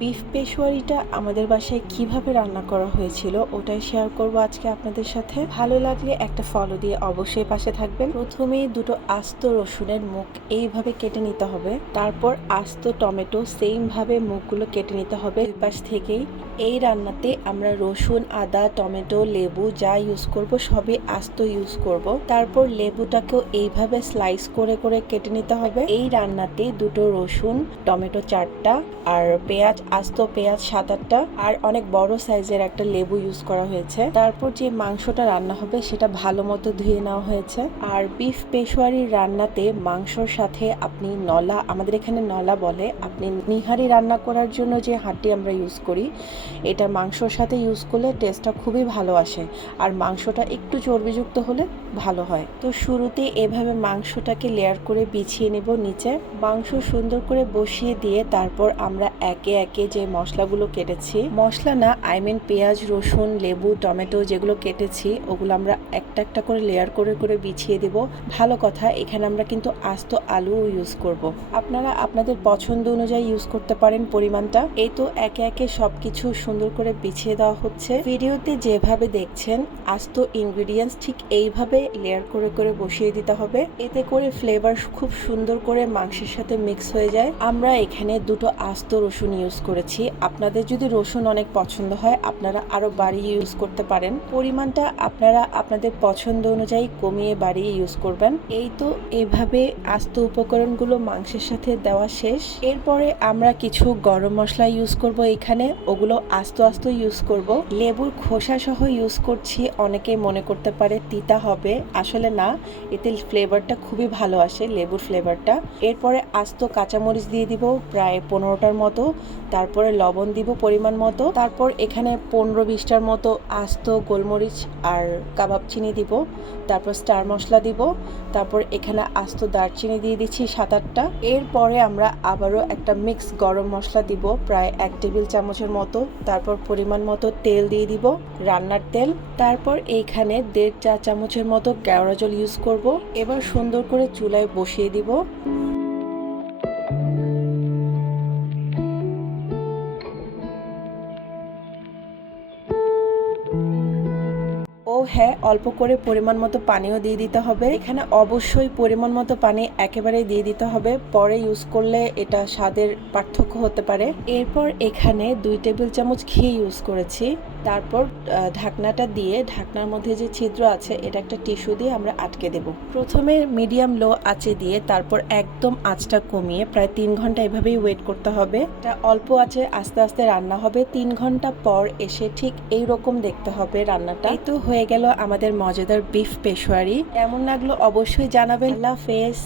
Beef পেশোয়ারিটা আমাদের বাসায় কিভাবে রান্না করা হয়েছিল ওটাই শেয়ার করব আজকে আপনাদের সাথে। ভালো লাগলে একটা ফলো দিয়ে অবশ্যই পাশে থাকবেন। প্রথমেই দুটো আস্ত রসুনের মুখ এইভাবে কেটে নিতে হবে, তারপর আস্ত টমেটো সেম ভাবে মুখগুলো কেটে নিতে হবে দুই পাশ থেকেই। এই রান্নাতে আমরা রসুন, আদা, টমেটো, লেবু যা ইউজ করব সবই আস্ত ইউজ করব। তারপর লেবুটাকেও এইভাবে স্লাইস করে করে কেটে নিতে হবে। এই রান্নাতে দুটো রসুন, টমেটো 4টা আর পেঁয়াজ, আস্ত পেঁয়াজ 7-8টা আর অনেক বড় সাইজের একটা লেবু ইউজ করা হয়েছে। তারপর যে মাংসটা রান্না হবে সেটা ভালো মতো ধুয়ে নেওয়া হয়েছে। আর বিফ পেশোয়ারির রান্নাতে মাংসর সাথে আপনি নলা, আমাদের এখানে নলা বলে, আপনি নিহারি রান্না করার জন্য যে হাঁটি আমরা ইউজ করি, এটা মাংসর সাথে ইউজ করলে টেস্টটা খুবই ভালো আসে। আর মাংসটা একটু চর্বিযুক্ত হলে ভালো হয়। তো শুরুতে এভাবে মাংসটাকে লেয়ার করে বিছিয়ে নেব নিচে। মাংস সুন্দর করে বসিয়ে দিয়ে তারপর আমরা একে একে যে মশলাগুলো কেটেছি, মশলা না পেঁয়াজ, রসুন, লেবু, টমেটো যেগুলো কেটেছি ওগুলো আমরা একটা একটা করে লেয়ার করে করে বিছিয়ে দেব। ভালো কথা, এখানে আমরা কিন্তু আস্ত আলুও ইউজ করব। আপনারা আপনাদের পছন্দ অনুযায়ী ইউজ করতে পারেন পরিমাণটা। এই তো একে একে সবকিছু সুন্দর করে বিছিয়ে দেওয়া হচ্ছে। ভিডিওতে যেভাবে দেখছেন আস্ত ইনগ্রিডিয়েন্টস ঠিক এইভাবে লেয়ার করে করে বসিয়ে দিতে হবে। এতে করে ফ্লেভার খুব সুন্দর করে মাংসের সাথে মিক্স হয়ে যায়। আমরা এখানে দুটো আস্ত রসুন ইউজ করেছি। আপনাদের যদি রসুন অনেক পছন্দ হয় আপনারা আরো বাড়িয়ে ইউজ করতে পারেন। পরিমাণটা আপনারা আপনাদের পছন্দ অনুযায়ী কমিয়ে বাড়িয়ে ইউজ করবেন। এই তো এভাবে আস্ত উপকরণগুলো মাংসের সাথে দেওয়া শেষ। এরপরে আমরা কিছু গরম মশলা ইউজ করব এখানে, ওগুলো আস্ত আস্ত ইউজ করব। লেবুর খোসা সহ ইউজ করছি। অনেকেই মনে করতে পারে তিতা হবে, আসলে না, এতে ফ্লেভারটা খুবই ভালো আসে, লেবুর ফ্লেভারটা। এরপরে আস্ত কাঁচামরিচ দিয়ে দিব প্রায় 15টার মতো, তারপরে লবণ দিব পরিমাণ মতো, তারপর এখানে 15-20টার মতো আস্ত গোলমরিচ আর কাবাব চিনি দিব, তারপর স্টার মশলা দিব, তারপর এখানে আস্ত দারচিনি দিয়ে দিচ্ছি 7-8টা। এরপরে আমরা আবারও একটা মিক্স গরম মশলা দিব প্রায় 1 টেবিল চামচের মতো, তারপর পরিমাণ মতো তেল দিয়ে দিব, রান্নার তেল। তারপর এইখানে 1.5 চা চামচের মতো কেওড়া জল ইউজ করব। এবার সুন্দর করে চুলায় বসিয়ে দিব। ও হ্যাঁ, অল্প করে পরিমাণ মতো পানিও দিয়ে দিতে হবে। এখানে অবশ্যই পরিমাণ মতো পানি একেবারে দিয়ে দিতে হবে, পরে ইউজ করলে এটা স্বাদের পার্থক্য হতে পারে। এরপর এখানে 2 টেবিল চামচ ঘি ইউজ করেছি। তারপর ঢাকনাটা দিয়ে ঢাকনার মধ্যে যে ছিদ্র আছে এটা একটা টিস্যু দিয়ে আমরা আটকে দেব। প্রথমে মিডিয়াম লো আঁচে দিয়ে তারপর একদম আঁচটা কমিয়ে প্রায় 3 ঘন্টা এভাবেই ওয়েট করতে হবে। এটা অল্প আঁচে আস্তে আস্তে রান্না হবে। 3 ঘন্টা পর এসে ঠিক এইরকম দেখতে হবে রান্নাটা। এই তো হয়ে গেল আমাদের মজাদার বিফ পেশোয়ারি। কেমন লাগলো অবশ্যই জানাবেন। আল্লাহ হাফেজ।